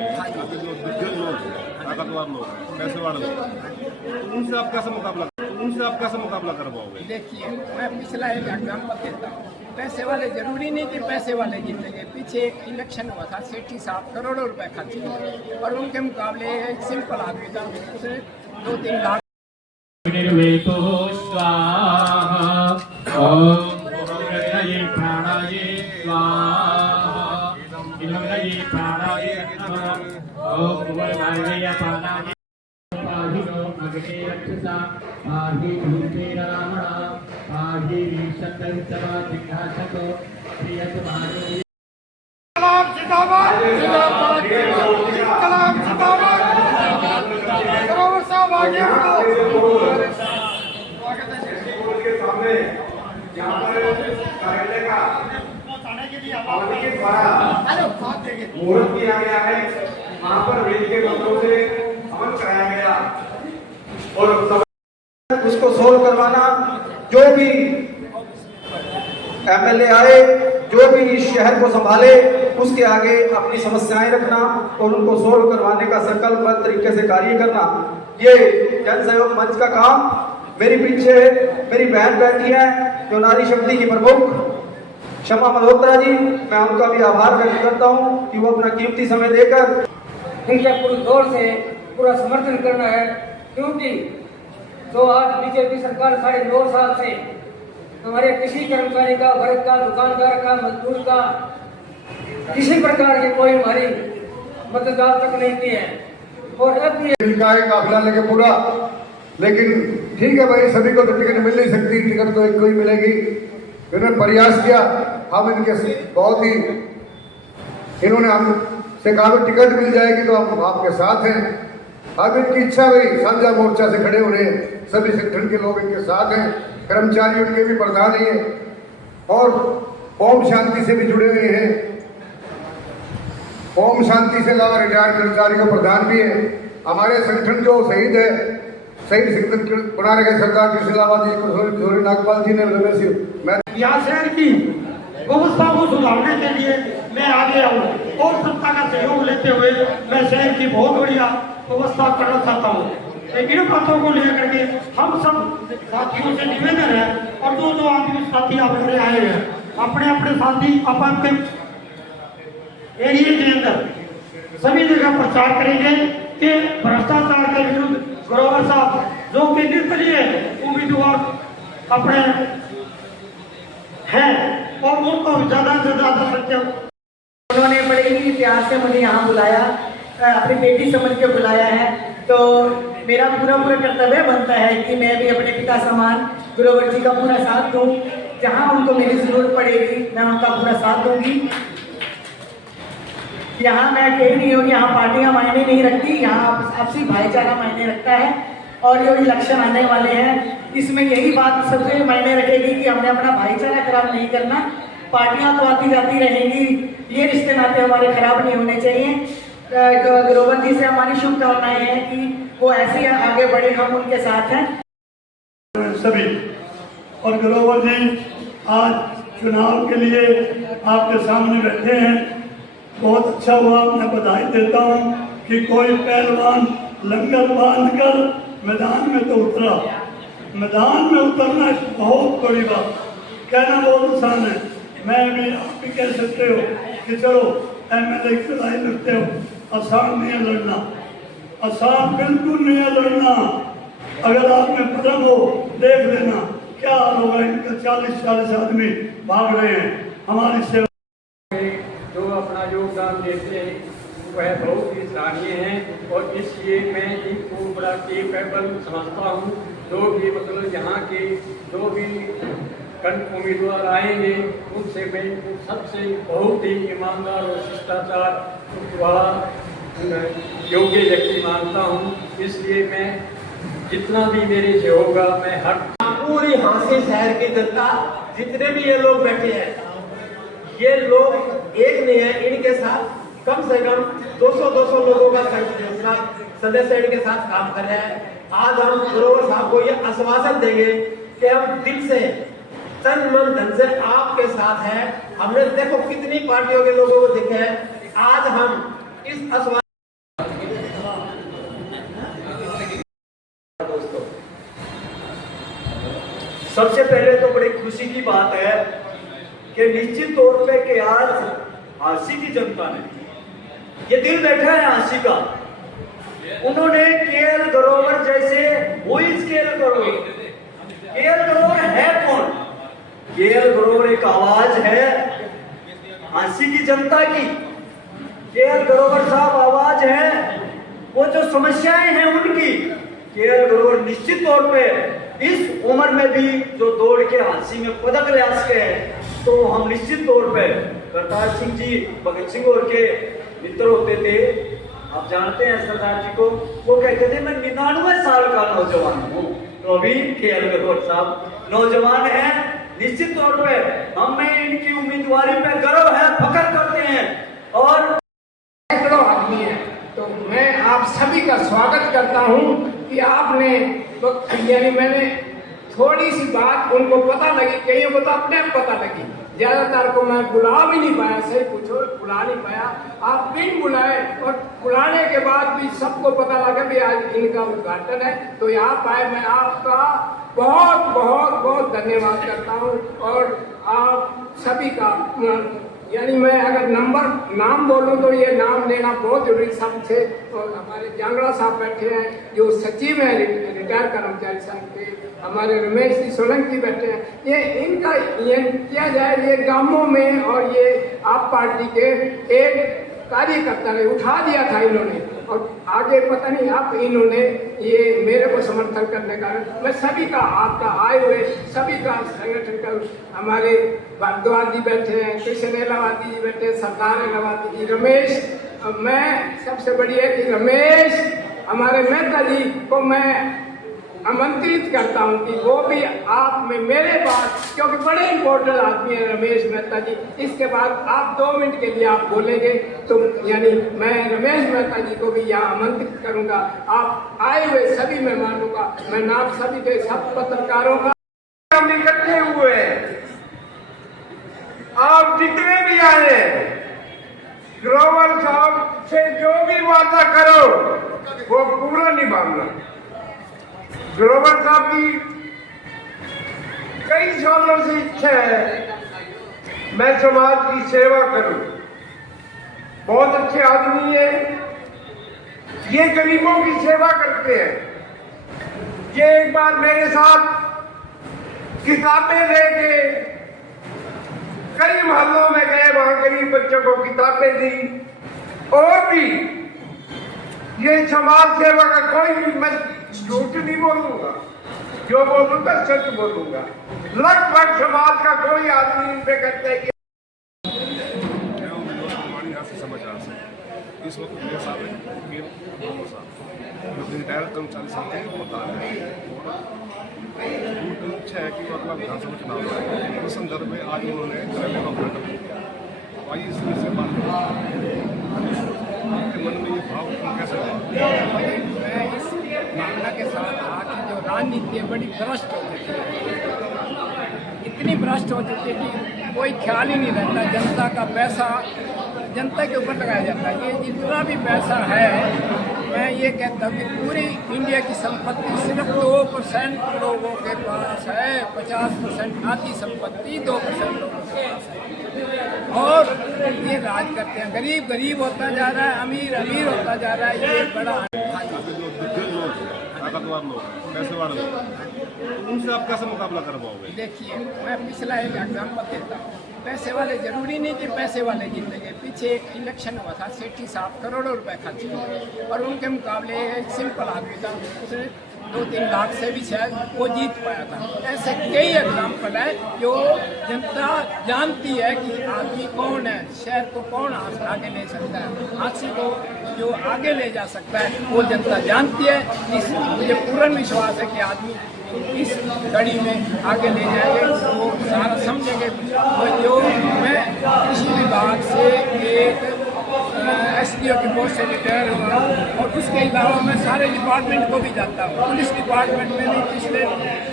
जो दिग्गज लोग हैं, ताकतवर लोग हैं, पैसे वाले लोग हैं, उनसे आप कैसे मुकाबला कर पाओगे? देखिए, मैं पिछला एक एग्जाम्पल देता हूँ। पैसे वाले जरूरी नहीं कि पैसे वाले जीतेंगे। पीछे एक इलेक्शन हुआ था, सेठी साहब करोड़ों रुपए खर्च किए और उनके मुकाबले एक सिंपल आदमी था, उसे 2-3 लाख। मुहूर्त किया गया है, वहाँ पर वेद के मंत्रों से हवन कराया गया और उसको सोल्व करवाना। जो भी एमएलए आए, जो भी इस शहर को संभाले, उसके आगे अपनी समस्याएं रखना और उनको सोल्व करवाने का संकल्पबद्ध तरीके से कार्य करना, ये जन सहयोग मंच का काम। मेरी पीछे मेरी बहन बैठी है जो नारी शक्ति की प्रमुख क्षमा मल्होत्रा जी, मैं उनका भी आभार व्यक्त करता हूँ कि वो अपना कीमती समय देकर उनके पूरी जोर से पूरा समर्थन करना है। क्योंकि जो आज बीजेपी सरकार 9.5 साल से हमारे किसी कर्मचारी का, वर्ग का, दुकानदार का, मजदूर का किसी प्रकार की कोई हमारी मदद आज तक नहीं की है। और अब का है काफिला लेके पूरा, लेकिन ठीक है भाई, सभी को तो टिकट मिल नहीं सकती, टिकट तो एक को ही मिलेगी। इन्होंने प्रयास किया, हम इनके बहुत ही, इन्होंने हमसे कहा टिकट मिल जाएगी तो हम आपके साथ हैं। अब इनकी इच्छा हुई, साझा मोर्चा से खड़े हो रहे हैं, सभी संगठन के लोग इनके साथ हैं, कर्मचारी उनके भी प्रधान ही हैं और ओम शांति से भी जुड़े हुए हैं। ओम शांति से अलावा रिटायर्ड कर्मचारी का प्रधान भी है। हमारे संगठन जो शहीद है, शहीद संगठन बना रहे सरदार कृष्णलाल जी, किशोरी नागपाल जी ने यहाँ शहर की व्यवस्था को सुधारने के लिए मैं आगे आऊँ और जनता का सहयोग लेते हुए मैं शहर की बहुत बढ़िया व्यवस्था करना चाहता हूँ। इन बातों को लेकर के हम सब साथियों से निवेदन है, और जो आदमी साथी अपने आए हैं, अपने अपने साथी अपने एरिया के अंदर सभी जगह प्रचार करेंगे कि भ्रष्टाचार के विरुद्ध ग्रोवर साहब जो कि निर्दलीय उम्मीदवार अपने हैं और उनको ज्यादा से ज्यादा संख्यक। उन्होंने बड़े ही प्यार से मुझे यहाँ बुलाया, अपनी बेटी समझ के बुलाया है, तो मेरा पूरा कर्तव्य बनता है कि मैं भी अपने पिता समान ग्रोवर जी का पूरा साथ दूँ। जहाँ उनको मेरी जरूरत पड़ेगी मैं उनका पूरा साथ दूंगी। यहाँ मैं कह रही हूँ, यहाँ पार्टियाँ मायने नहीं रखती, यहाँ आपसी भाईचारा मायने रखता है। और ये इलेक्शन आने वाले हैं, इसमें यही बात सबसे मायने रखेगी कि हमने अपना भाईचारा खराब नहीं करना। पार्टियां तो आती जाती रहेंगी, ये रिश्ते नाते हमारे खराब नहीं होने चाहिए। ग्रोवर जी से हमारी शुभकामनाएं हैं कि वो ऐसे ही आगे बढ़े, हम उनके साथ हैं सभी। और ग्रोवर जी आज चुनाव के लिए आपके सामने बैठे हैं, बहुत अच्छा हुआ। मैं बधाई देता हूँ कि कोई पहलवान लंगर बांध कर मैदान में तो उतरा। मैदान में उतरना बहुत बड़ी बात, कहना बहुत आसान है। मैं भी आप भी कह सकते हो कि चलो एमएलए की लड़ाई लड़ते हो, आसान नहीं है लड़ना, आसान बिल्कुल नहीं है लड़ना। अगर आप में पदम हो, देख लेना क्या हाल होगा। इनका 40 आदमी भाग रहे हैं हमारी सेवा। जो अपना योगदान देते हैं वह बहुत ही सराहनीय है, और इसलिए मैं इनको बड़ा केपेबल समझता हूँ। जो भी मतलब यहाँ के जो भी उम्मीदवार आएंगे उनसे मैं इनको सबसे बहुत ही ईमानदार और शिष्टाचार वाला योग्य व्यक्ति मानता हूँ। इसलिए मैं जितना भी मेरे से होगा मैं हर पूरी हांसी शहर की जनता, जितने भी ये लोग बैठे हैं, ये लोग एक नहीं है, इनके साथ कम से कम 200 लोगों का सदस्य इनके साथ काम कर रहे हैं। आज हम ग्रोवर साहब को ये आश्वासन देंगे कि हम दिल से, तन मन धन से आपके साथ हैं। हमने देखो कितनी पार्टियों के लोगों को देखे हैं, आज हम इस आश्वासन सबसे पहले तो बड़ी खुशी की बात है कि निश्चित तौर पे कि आज हांसी की जनता ने ये दिल बैठा है हांसी का। उन्होंने केएल ग्रोवर जैसे केएल ग्रोवर है कौन? केएल ग्रोवर एक आवाज है हांसी की जनता की। केएल ग्रोवर साहब आवाज है वो जो समस्याएं हैं उनकी। केएल ग्रोवर निश्चित तौर पे इस उम्र में भी जो दौड़ के हांसी में पदक ले आ सके हैं, तो हम निश्चित तौर पे करतार सिंह जी भगत सिंह और के मित्र होते थे। आप जानते हैं सरदार जी को, वो कहते थे मैं 99 साल का नौजवान हूँ। तो अभी केएल ग्रोवर साहब नौजवान हैं। निश्चित तौर पे हमें इनकी उम्मीदवारी पे गर्व है, फख्र करते हैं। और सैकड़ों आदमी है, तो मैं आप सभी का स्वागत करता हूं कि आपने यानी मैंने थोड़ी सी बात उनको पता लगी, कईयों को तो अपने आप पता लगी, ज्यादातर को मैं बुला भी नहीं पाया। सही पूछो, बुला नहीं पाया। आप बिन बुलाए और बुलाने के बाद भी सबको पता लगा भी आज इनका उद्घाटन है, तो यहाँ पाए। मैं आपका बहुत बहुत बहुत धन्यवाद करता हूँ। और आप सभी का यानी मैं अगर नाम बोलूं तो ये नाम लेना बहुत जरूरी सबसे। और हमारे जांगड़ा साहब बैठे हैं जो सचिव हैं रिटायर कर्मचारी संघ के, हमारे रमेश जी सोलंकी बैठे हैं। ये इनका ये किया जाए, ये गांवों में और ये आप पार्टी के एक कार्यकर्ता ने उठा दिया था इन्होंने, और आगे पता नहीं आप इन्होंने ये मेरे को समर्थन करने का मैं सभी का आपका आए हुए सभी का संगठन का। हमारे भारद्वाज जी बैठे हैं, कृष्ण एलावादी जी बैठे हैं, सरदार एलावादी जी, रमेश। मैं सबसे बड़ी है कि रमेश हमारे मेहता जी को मैं आमंत्रित करता हूं कि वो भी आप में मेरे पास, क्योंकि बड़े इंपॉर्टेंट आदमी है रमेश मेहता जी। इसके बाद आप 2 मिनट के लिए आप बोलेंगे, तो यानी मैं रमेश मेहता जी को भी यहाँ आमंत्रित करूंगा। आप आए हुए सभी मेहमानों का मैं नाम सभी के सब पत्रकारों का हम इकट्ठे हुए हैं। आप जितने भी आए ग्रोवर साहब से जो भी वादा करो वो पूरा निभाना। ग्रोवर साहब की कई सालों से इच्छा है मैं समाज की सेवा करूं। बहुत अच्छे आदमी है, ये गरीबों की सेवा करते हैं। ये एक बार मेरे साथ किताबें लेके कई मोहल्लों में गए, वहां गरीब बच्चों को किताबें दी। और भी ये समाज सेवा का कोई मैं झूठ नहीं बोलूंगा, जो बोलूंगा सच बोलूंगा। लगभग समाज का कोई आदमी इन पे कहता है कि समाचार से इस वक्त मेरे साथ रिटायर कर्मचारी संघ के प्रधान है। उनकी इच्छा है कि वो अगला विधानसभा चुनाव है, उस संदर्भ में आज उन्होंने रैली का उद्घाटन किया। आइए इस विषय बात आपके मन में ये भाव कैसे मैं इस भावना के साथ था कि जो राजनीति है बड़ी भ्रष्ट हो चुकी है, इतनी भ्रष्ट हो चुकी है कि कोई ख्याल ही नहीं रहता। जनता का पैसा जनता के ऊपर लगाया जाता है। ये जितना भी पैसा है, मैं ये कहता हूँ कि पूरी इंडिया की संपत्ति सिर्फ 2% लोगों के पास है। 50% आधी संपत्ति 2% लोगों के पास है। और ये राज करते हैं। गरीब गरीब होता जा रहा है, अमीर अमीर होता जा रहा है। ये बड़ा ताकतवर लोग, पैसे वाले लोग, उनसे आप कैसे मुकाबला कर पाओगे? देखिए, मैं पिछला एक एग्जाम्पल देता हूँ। पैसे वाले जरूरी नहीं कि पैसे वाले जीतेंगे। पीछे एक इलेक्शन हुआ था, सेठी साहब करोड़ों रुपए खर्च किए और उनके मुकाबले एक सिंपल आदमी था, उसने 2-3 लाख से भी शायद वो जीत पाया था। ऐसे कई एग्जाम्पल है जो जनता जानती है कि आदमी कौन है, शहर को कौन आगे ले सकता है, हाथी को जो आगे ले जा सकता है वो जनता जानती है। इस मुझे पूर्ण विश्वास है कि आदमी इस कड़ी में आगे ले जाएंगे, वो सारा समझेंगे। जो मैं कृषि विभाग से एक SDO की पोस्ट से रिटायर हुआ और उसके अलावा मैं सारे डिपार्टमेंट को भी जानता हूँ। पुलिस डिपार्टमेंट में भी पिछले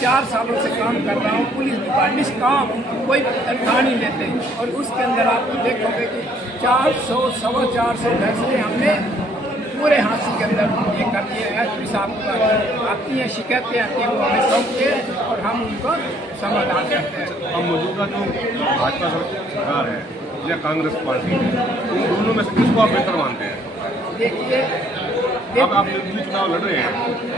4 सालों से काम कर रहा हूँ। पुलिस डिपार्टमेंट काम कोई तनख्वाह नहीं लेते और उसके अंदर आप देखोगे कि 400-450 फैसले हमने पूरे हाथी के अंदर ये कर दिए। SP साहब को आती हैं शिकायतें आती हैं, वो हमें सौंपते हैं और हम उनको समाधान करते हैं। अब मौजूदा जो भाजपा सरकार है या कांग्रेस पार्टी है, उन दोनों में से किसको आप बेहतर मानते हैं? देखिए अब आप निर्दलीय चुनाव लड़ रहे हैं,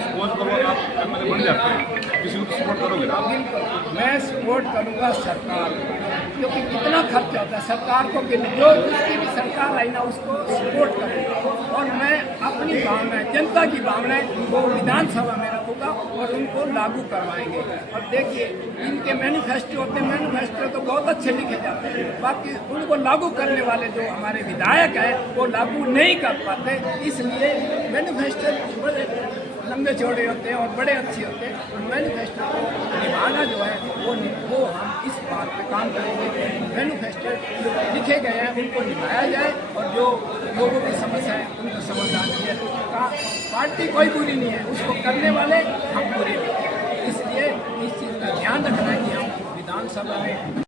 सपोज करो आप एमएलए बन जाते हैं, किसी को सपोर्ट करोगे ना? बिल्कुल मैं सपोर्ट करूंगा सरकार को, क्योंकि कितना खर्च होता है सरकार को, जो जिसकी भी सरकार आई ना उसको सपोर्ट करूंगा। और मैं अपनी भावनाएं, जनता की भावनाएं वो विधानसभा में रखूंगा और उनको लागू करवाएंगे। और देखिए इनके मैनिफेस्टो होते हैं, मैनिफेस्टो तो बहुत अच्छे लिखे जाते हैं, बाकी उनको लागू करने वाले जो हमारे विधायक हैं वो लागू नहीं कर पाते। इसलिए मैनिफेस्टो बड़े लंबे चौड़े होते हैं और बड़े अच्छे होते हैं। और मैनिफेस्टो को निभाना जो है वो हम इस बात पे काम करेंगे। मैनिफेस्टो जो लिखे गए हैं उनको निभाया जाए और जो लोगों की समस्या है उनको समाधान किया जाए। पार्टी कोई बुरी नहीं है, उसको करने वाले हम बुरे नहीं हैं। इसलिए इस चीज़ का ध्यान रखना है कि हम विधानसभा में